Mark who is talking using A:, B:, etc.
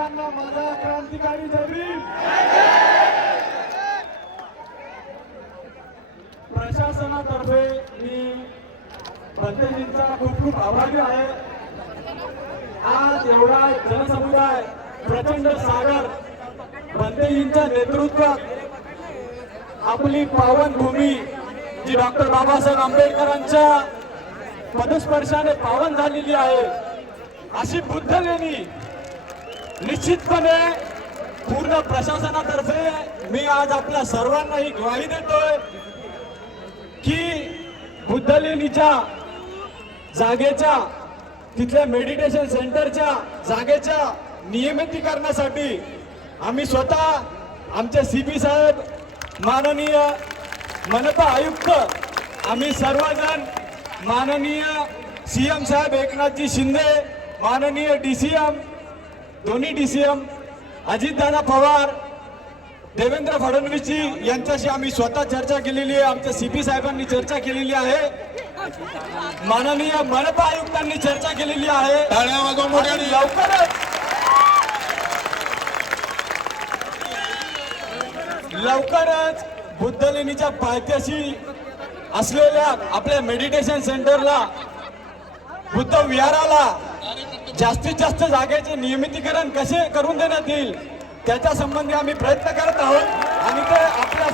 A: सर्वांना माझा क्रांतिकारी जयभीम. प्रशासनातर्फे मी प्रत्येकींचा खूप खूप आभारी आहे. आज एवढा जनसमुदाय प्रचंड सागर बनतेजींच्या नेतृत्वात आपली पावन भूमी जी डॉक्टर बाबासाहेब आंबेडकरांच्या पदस्पर्शाने पावन झालेली आहे अशी बुद्ध लेणी निश्चितपणे पूर्ण प्रशासनातर्फे मी आज आपल्या सर्वांना ही ग्वाही देतोय की बुद्धलेणीच्या जागेच्या तिथल्या मेडिटेशन सेंटरच्या जागेच्या नियमितीकरणासाठी आम्ही स्वतः आमचे सी पी साहेब माननीय मनपा आयुक्त आम्ही सर्वजण माननीय सी एम साहेब एकनाथजी शिंदे माननीय डी सी एम दोन्ही D C M Ajitdada Pawar Devendra Fadnavisji यांच्याशी आम्ही स्वतः चर्चा केलेली आहे. आमच्या सी पी साहेबांनी चर्चा केलेली आहे. माननीय मनपा आयुक्तांनी चर्चा केलेली आहे. लवकरच लवकरच बुद्धलेणीच्या पायथ्याशी असलेल्या आपल्या मेडिटेशन सेंटरला बुद्ध विहाराला जास्तीत जास्त जागेचे नियमितीकरण कसे करून देण्यात येईल त्याच्या संबंधी आम्ही प्रयत्न करत आहोत. आणि ते आपल्या